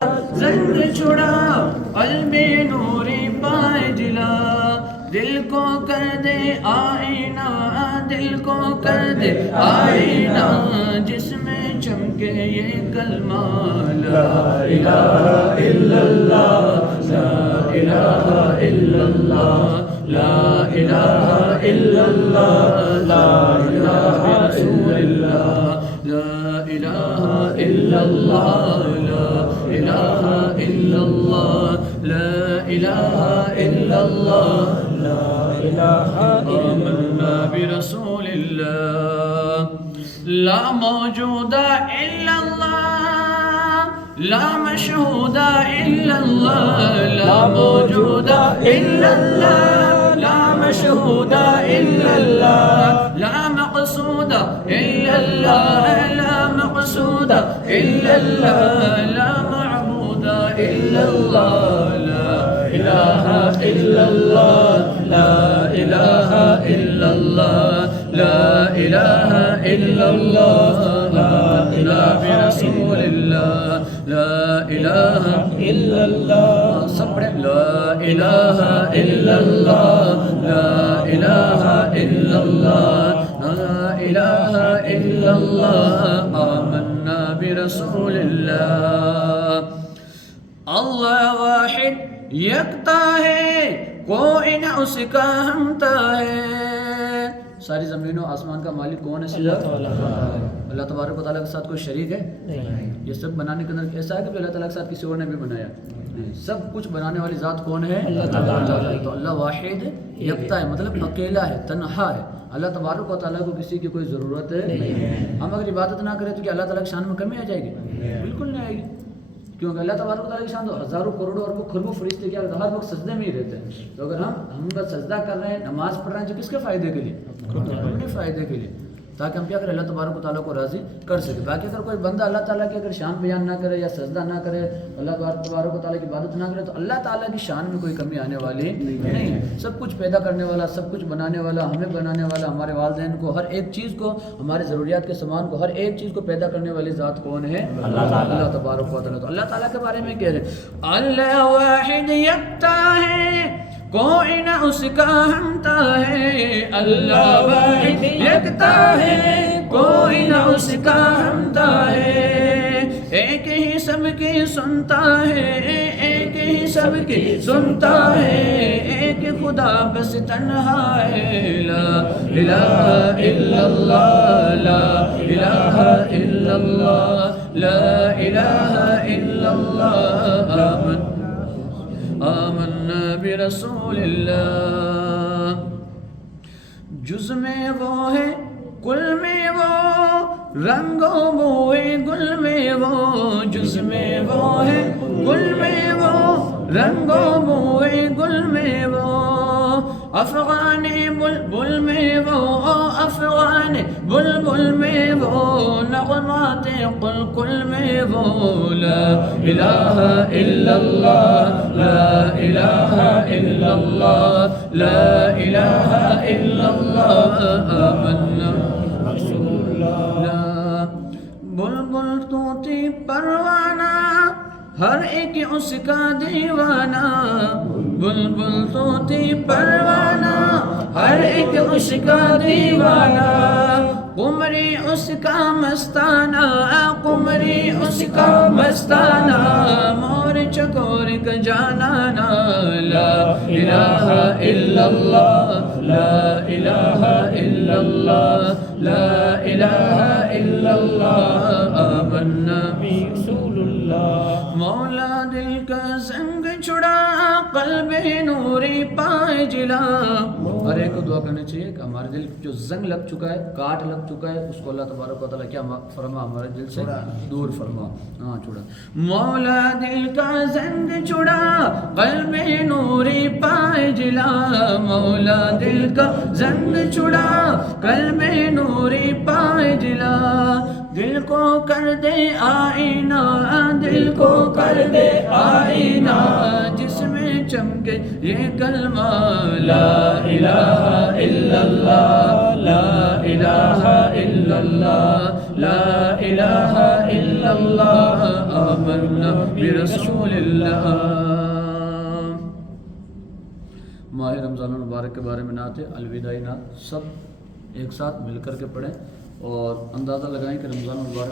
زنگ چھڑا قلب نوری پائے جلا دل کو کر دے آئینہ دل کو کر دے آئینہ جس میں چمکے یہ کلمہ لا الہ الا اللہ لا الہ الا اللہ لا الہ الا اللہ لا الہ رسول اللہ لا الہ الا اللہ لا الہ الا اللہ لا الہ الا اللہ آمنا برسول اللہ لا موجود الا اللہ لا مشہود الا اللہ لا موجود الا اللہ لا مشہود الا اللہ لا مقصود الا اللہ لا مقصود الا اللہ لا معبود الا اللہ لا الہ الا اللہ لا الہ الا اللہ لا الہ الا اللہ آمنا برسول اللہ لا الہ الا اللہ سب پڑھیں لا الہ الا اللہ لا الہ الا اللہ لا الہ الا اللہ آمنا برسول اللہ اللہ واحد یکتا ہے کوئی نہ اس کا ہمتا ہے ساری زمین و آسمان کا مالک کون ہے اللہ تبارک و تعالیٰ کے ساتھ کوئی شریک ہے یہ سب بنانے کے اندر ایسا ہے کہ اللہ تعالیٰ کے ساتھ کسی اور نے بھی بنایا سب کچھ بنانے والی ذات کون ہے اللہ تعالیٰ تو اللہ واحد یکتا ہے مطلب اکیلا ہے تنہا ہے اللہ تبارک و تعالیٰ کو کسی کی کوئی ضرورت نہیں ہے ہم اگر عبادت نہ کریں تو کیا اللہ تعالیٰ کی شان میں کمی آ جائے گی بالکل نہیں آئے گی کیونکہ اللہ تبارک و تعالیٰ کی شان تو ہزاروں کروڑوں اربوں خربوں فرشتے کیا ہر وقت سجدے میں ہی رہتے ہیں تو اگر ہم کا سجدہ کر رہے ہیں نماز پڑھ رہے ہیں تو کس کے فائدے کے لیے اپنے فائدے کے لیے تاکہ ہم کیا کریں اللہ تبارک و تعالیٰ کو راضی کر سکے باقی اگر کوئی بندہ اللہ تعالیٰ کی اگر شان بیان نہ کرے یا سجدہ نہ کرے اللہ تبارک و تعالیٰ کی عبادت نہ کرے تو اللہ تعالیٰ کی شان میں کوئی کمی آنے والی نہیں ہے سب کچھ پیدا کرنے والا سب کچھ بنانے والا ہمیں بنانے والا ہمارے والدین کو ہر ایک چیز کو ہمارے ضروریات کے سامان کو ہر ایک چیز کو پیدا کرنے والی ذات کون ہے اللہ تبارک و تعالیٰ تو اللہ تعالیٰ کے بارے میں کہہ رہے اللہ واحد یکتا ہے کوئی نہ اس کا ہمتا ہے اللہ واحد یکتا ہے کوئی نہ اس کا ہمتا ہے ایک ہی سب کی سنتا ہے ایک ہی سب کی سنتا ہے ایک خدا بس تنہا ہے لا الہ الا اللہ لا الہ الا اللہ لا الہ الا اللہ آمنا برسول اللہ جز میں وہ ہے کل میں وہ رنگوں بوئے گل میں وہ جز میں وہ ہے کل میں وہ رنگوں بوئے گل میں وہ افغان بلبل میں وہ افغان بلبل میں وہ نغمات قلقل میں وہ لا الہ الا اللہ لا الہ الا اللہ لا الہ الا اللہ آمنا رسول اللہ بلبل طوطی پروانہ ہر ایک اس کا دیوانہ بلبل طوطی پروانہ ہر ایک اس کا دیوانہ قمری اس کا مستانہ قمری اس کا مستانہ مور چکور کا جانانا لا الہ الا اللہ لا الہ الا اللہ لا الہ الا اللہ آمنا برسول اللہ مولا دل کا زنگ چھڑا قلب نوری پائے جلا ہر ایک کو دعا کرنی چاہیے کہ ہمارے دل جو زنگ لگ چکا ہے کاٹ لگ چکا ہے اس کو اللہ تبارک و تعالیٰ کیا فرما ہمارے دل سے دور فرما ہاں چھڑا مولا دل کا زنگ چھڑا قلب نوری پائے جلا مولا دل کا زنگ چھڑا قلب نوری پائے جلا دل کو کر دے آئینہ دل کو کر دے آئینہ جس میں چمکے یہ کلمہ لا الہ الا اللہ لا لا الہ الا اللہ لا الہ الا اللہ آمنا برسول اللہ. ماہ رمضان المبارک کے بارے میں نعت الوداعی نعت سب ایک ساتھ مل کر کے پڑھیں اور اندازہ لگائیں کہ رمضان المبارک